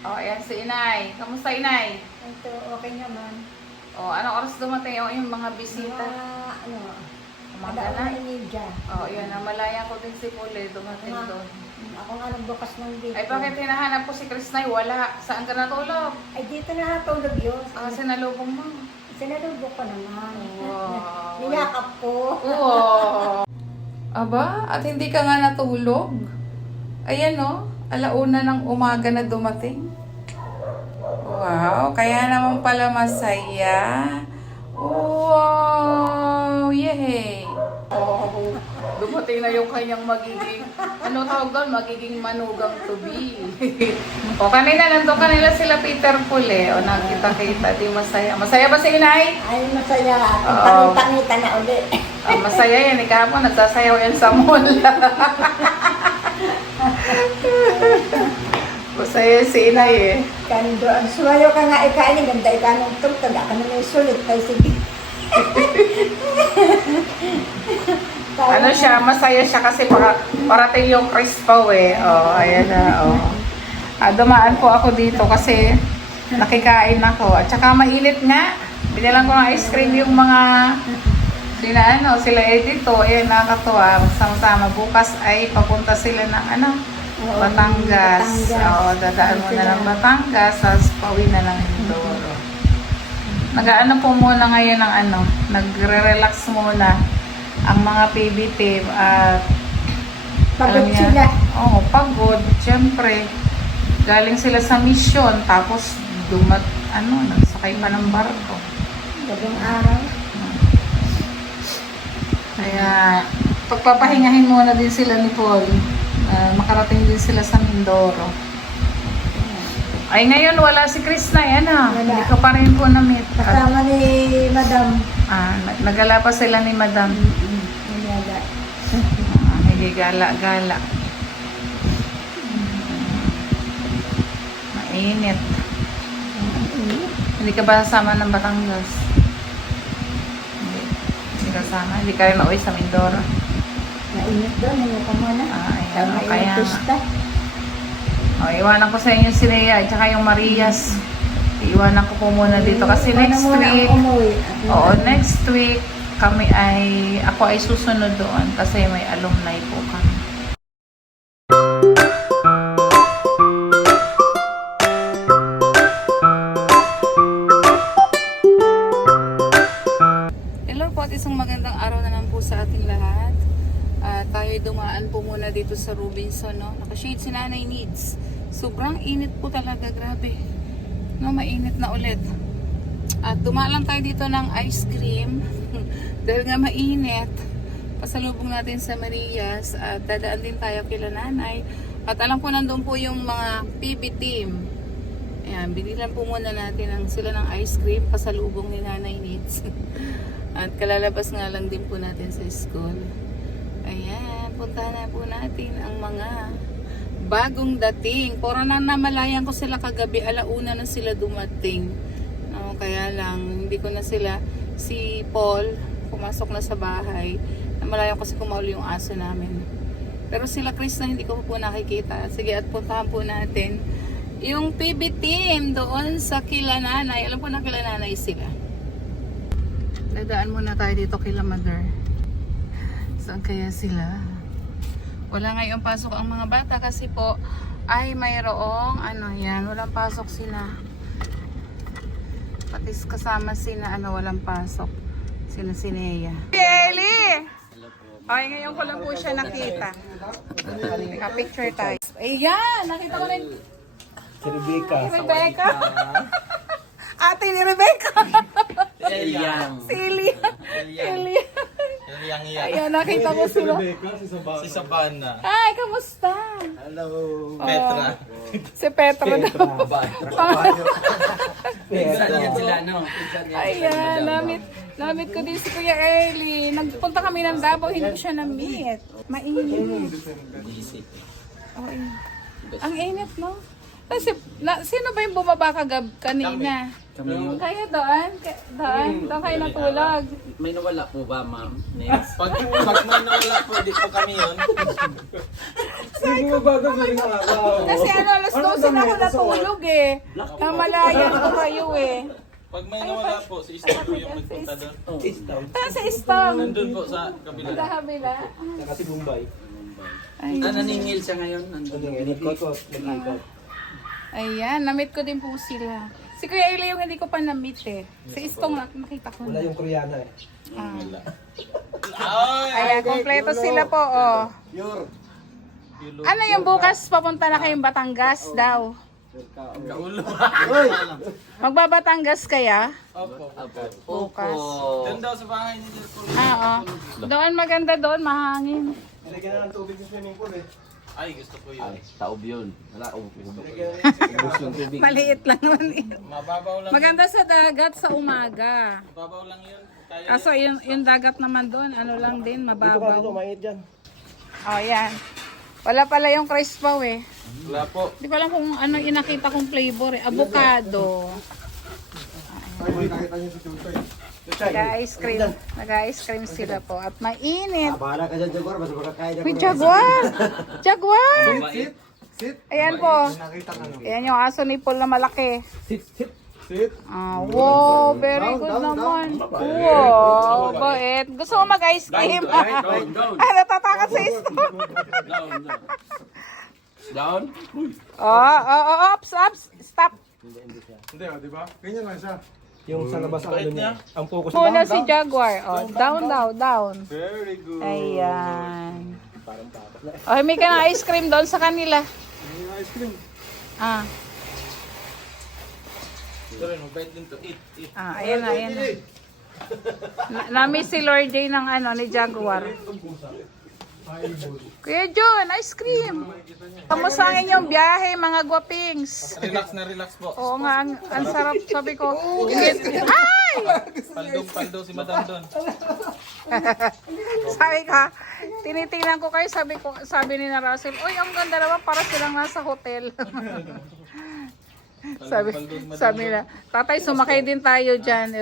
Oh, ayan si Inay. Kamusta, Inay? Ito, okay naman. Oh, anong oras dumating yung mga bisita? Umaga Umaga na? Inidya. Oh, yun. Namalaya ko din si Pule. Dumating Ako nga. doon. Ako nga nagbukas ng gate. Ay, bakit hinahanap ko si Krisnay? Wala. Saan ka natulog? Ay, dito na natulog yun. Sinalubong mo. Sinalubog ko naman. Wow. Niyakap ko. Oo. Aba, at hindi ka nga natulog. Ayan o, alauna ng umaga na dumating. Wow, kaya naman pala masaya. Wow, yehey. Oh, dumating na yung kanyang magiging, ano tawag doon, magiging manugang to be. O kanina, nandun kanila sila Peter Pule. O nakita-kita, di masaya. Masaya ba si Inay? Ay, masaya. Oo. Pangita na uli. Masaya yan, kahapon nagsasayaw yan sa mall. Masaya si Inay eh. Kando, ang sumayo ka nga ikain, ganda ikanong tultag. Ako na may sulit. Ay, sige. Ano siya, masaya siya kasi parating yung crispo eh. Oh, ayan na, oh. Dumaan po ako dito kasi nakikain ako. At saka mainit nga. Binilang ko ng ice cream yung mga sila Edito. Ayan, nakakatuwa. Sama-sama. Bukas ay papunta sila ng Oo, Batangas. Oo, dadaan muna ng Batangas. Tapos pauwi na ng Mindoro. Nag-ano po muna ngayon ng nagre-relax muna ang mga PB team at Pagod alam niya, sila. Oo, pagod. Siyempre, galing sila sa mission tapos nagsakay pa ng barko. Gabing araw. Kaya pagpapahingahin muna din sila ni Paul. Makarating din sila sa Mindoro. Ay, ngayon wala si Chris na yan Wala. Hindi ko pa rin po na-meet. Kasama ni Madam. Nagala pa sila ni Madam. Niyala. Nagigala-gala. Mainit. Hindi ka ba sasama ng Batangas? Hindi ka sama? Hindi ka rin nauwi sa Mindoro? Mainit doon. Hindi ka muna. Ayan, Tama kaya yung pista. Iwanan ko sa inyo si Rhea at saka yung Marias. Iwanan ko po muna dito kasi next week. Next week ako ay susunod doon kasi may alumni po kami. Hello po at isang magandang araw na naman po sa ating lahat. Tayo dumaan po muna dito sa Robinson, no? Naka-shade si Nanay Needs. Sobrang init po talaga, grabe. No, mainit na ulit. At dumaan lang tayo dito ng ice cream. Dahil nga mainit, pasalubong natin sa Marias at dadaan din tayo kila Nanay. At alam ko nandun po yung mga PB team. Ayan, binilan po muna natin sila ng ice cream, pasalubong ni Nanay Needs. At kalalabas nga lang din po natin sa school. Ayan, puntahan na po natin ang mga bagong dating. Pura na namalayan ko sila kagabi, alauna na sila dumating. Kaya lang, hindi ko na sila, si Paul, pumasok na sa bahay. Namalayan ko kasi kumauli yung aso namin. Pero sila Chris na hindi ko po nakikita. Sige, at puntahan po natin yung PB team doon sa kila Nanay. Alam ko na kila Nanay sila. Dadaan muna tayo dito kila Mother. Saan kaya sila? Wala ngayon pasok ang mga bata kasi po ay mayroong walang pasok sila. Pati kasama sina walang pasok. Sina Sinea. Eli! Ay, ngayon ko lang po siya nakita. Picture tayo. Ayan! Nakita ko na yung Si Rebecca. Rebecca. Ate ni Rebecca. Eliang. Si Elia. Ayan, nakita ko sila. Si Sabana. Ay, kamusta? Hello. Petra. Si Petra daw. Pinsan yan sila, no? Ayan, namit ko din si Kuya Early. Nagpunta kami ng Davao, hindi ko siya na-meet. Mainit. Ang init, no? Sino ba yung bumaba kanina? Kami yun. Kayo doon? Doon kayo natulog. May nawala po ba, ma'am? Next. Pag may nawala po, di po kami yun. Kasi alas 12 na ako natulog eh. Namalayan ko kayo eh. Pag may nawala po, si Istong po yung nagpunta doon. Sa Istong. Nandun po sa kabila. Sa kabila. Kasi Bombay. Ay, Naningil siya ngayon. Nandun. ayan, na-meet ko din po sila. Si Kuya Eli yung hindi ko pa na-meet eh. Sa Istong nakita ko na. Wala yung Koreana eh. Ayan, kompleto sila po oh. Ano yung bukas papunta na kayong Batangas daw? Kaulo. Magbabatangas kaya? Opo. Bukas. Doon daw sa bahay ni Sir Paul. Oo. Doon maganda doon, mahangin. Nilagyan na ng tubig sa swimming pool eh. Ay, gusto ko yun. Taob yun. Wala. Ubus yung tubig. Maliit lang naman eh. Mababaw lang. Maganda sa dagat sa umaga. Mababaw lang yun. Kaya Kaso yung dagat naman doon, ano lang din, Dito mababaw. mainit dyan. Oh, yan. Wala pala yung crispaw eh. wala po. Hindi ko alam kung ano inakita kong flavor eh. Avocado. Ay, may nakita niyo si Chuchoy. Nag-ice cream. Nag-ice cream sila po. At mainit. Bahala ka dyan, Jaguar. Basta makakain ako. Uy, jaguar! Jaguar! Sit, sit. Ayan po. Nakita ka no. Ayan yung aso ni Paul na malaki. Sit, sit. Sit. Ah, wow, very good naman. Wow, bait. Gusto mo mag-ice cream? Down. Ah, natatakas sa isto. Down. Down. Ops. Stop. Hindi, di ba? Ganyan lang siya. Yung sa labas ang ano niya. Ang focus Muna si Jaguar. Oh, down. Very good. Ayan. Oh, may ka na ice cream doon sa kanila. Yung ice cream. Ah, Ito rin, mabait din to. Eat. ayan na. Nami si Lord J ng ano, ni Jaguar. Kuya John, ice cream. Kamusta ang inyong biyahe, mga guwapings? Relax po. Oo nga, ang sarap. Sabi ko, ay! Paldong si Madam doon. Sabi ka, tinitingnan ko kayo, sabi ni na Russell, uy, ang ganda naman, para silang nasa hotel. sabi na, tatay, sumakay din tayo dyan.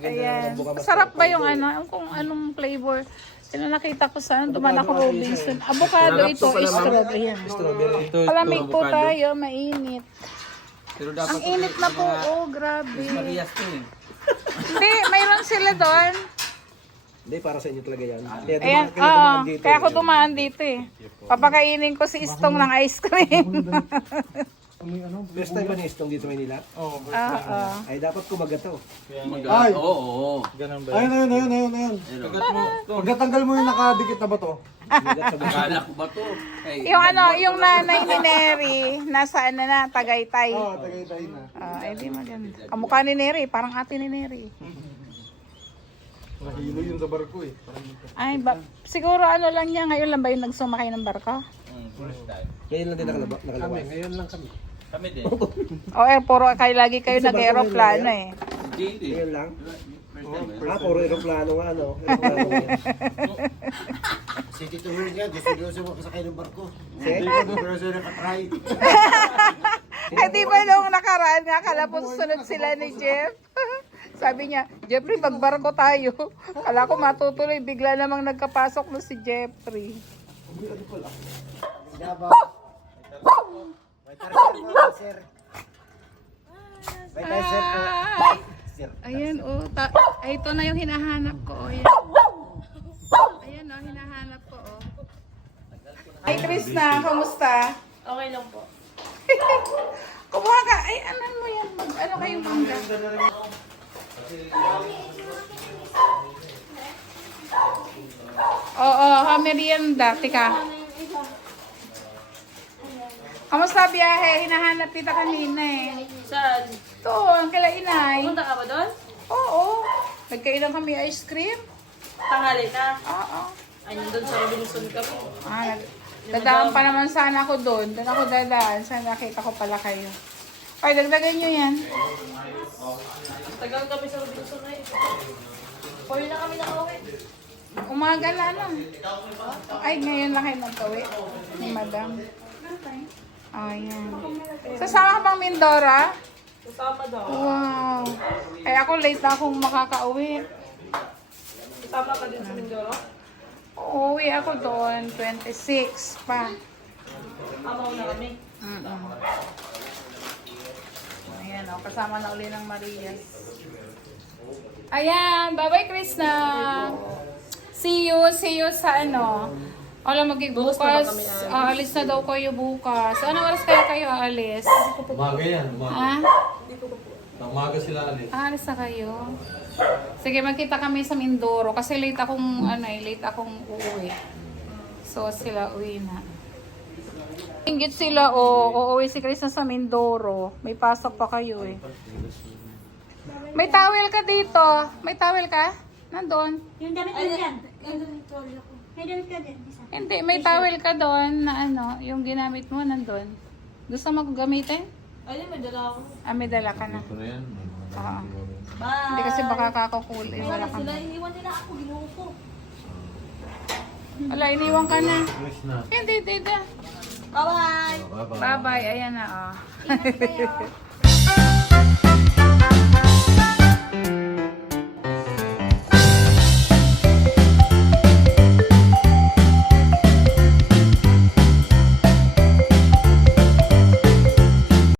Ayan. Masarap ba yung ano? Kung anong flavor? Sino nakita ko sa duman ako Robinson. Avocado ito, strawberry. Palamig po tayo, mainit. Pero dapat Ang init na po, oh, grabe. Marias to eh. Hindi, mayroon sila doon. Hindi, para sa inyo talaga yan. Ayan, oo. Kaya ako dumaan dito eh. Papakainin ko si Istong ng ice cream. First time ba ni Istong dito Manila? Oo. Oo. Ay, dapat kumagat to. Ay! Oo. Ganun ba? Ayun. Kagat mo. Pagkatanggal mo yung nakadikit na ba to? Akala ko ba to? Ay, Yung ano, yung nanay ni Neri, nasa ano na, Tagaytay. Oo, tagay-tagay na. Ay, di maganda. Kamukha ni Neri, parang ate ni Neri. Nahilo yun sa barko eh. Ay, siguro ano lang niya, ngayon lang ba yung nagsumakay ng barko? First time. Ngayon lang din nakalawas. Ngayon lang kami. Kami din. O puro kayo lagi kayo nag-aeroplano eh. Hindi. Ngayon lang. First time eh. Puro aeroplano nga ano. Aeroplano nga. Si Tito Will nga, gusto mo kasakay ng barko. Sige. Pero siya nakatry. Eh di ba nung nakaraan nga, kala po susunod sila ni Jeff. Sabi niya, Jeffrey, magbarko tayo. Kala ko matutuloy, bigla namang nagkapasok mo si Jeffrey. May target mo, sir. May target mo. Ay! Ayan, oh. Ay, ito na yung hinahanap ko. Oh, ayan. Ayan, oh, hinahanap ko. Oh. Ay, Krishna, kamusta? Okay lang po. Kumuha ka. Ay, ano mo yan? Ano kayong mangga? Oo, merienda. Tika. Kamusta biyahe? Hinahanap kita kanina eh. Saan? Ito, ang kila inay. Punta ka ba doon? Oo. Nagkailan kami ice cream? Tanghali na. Oo. Ay, nandun sa Robinson ka po. Dadaan pa naman sana ako doon. Doon ako dadaan. Sana nakita ko pala kayo. Ay, dagdagan nyo yan. Tagal kami sa Robinson na eh. Huli na kami nakauwi. Umaga na ano. Ay, ngayon lang kayo nagkawi. Ni madam. Okay. Ayan. Sasama ka bang Mindoro? Kasama daw. Wow. Ay ako late na akong makakauwi. Kasama ka din sa Mindoro? Uuwi ako doon, 26 pa. Amaw na kami. Ayan o, kasama na uli ng Marias. Ayan, bye-bye Krishna. See you sa ano. Alam, bukas, aalis na daw kayo bukas. Anong oras kaya kayo aalis? Umaga yan, umaga. Ha? Umaga sila alis. Aalis na kayo? Sige, magkita kami sa Mindoro kasi late akong uuwi. So, sila uwi na. Ingit sila uuwi si Chris na sa Mindoro. May pasok pa kayo eh. May towel ka dito. May towel ka? Nandun. Yung damit mo dyan. May damit ka dyan. Isa. Hindi, may towel ka doon na ano, yung ginamit mo nandun. Gusto mo gamitin? Ayun, may dala ako. May dala ka na. Ito na yan. Oo. Bye! Hindi kasi baka kakakul. Wala ka Sila, na. iniwan nila ako. Ginuho ko. Wala, iniwan ka na. Krishna. Hindi. Bye-bye! Bye-bye. Ayan na, oh. Ingat kayo.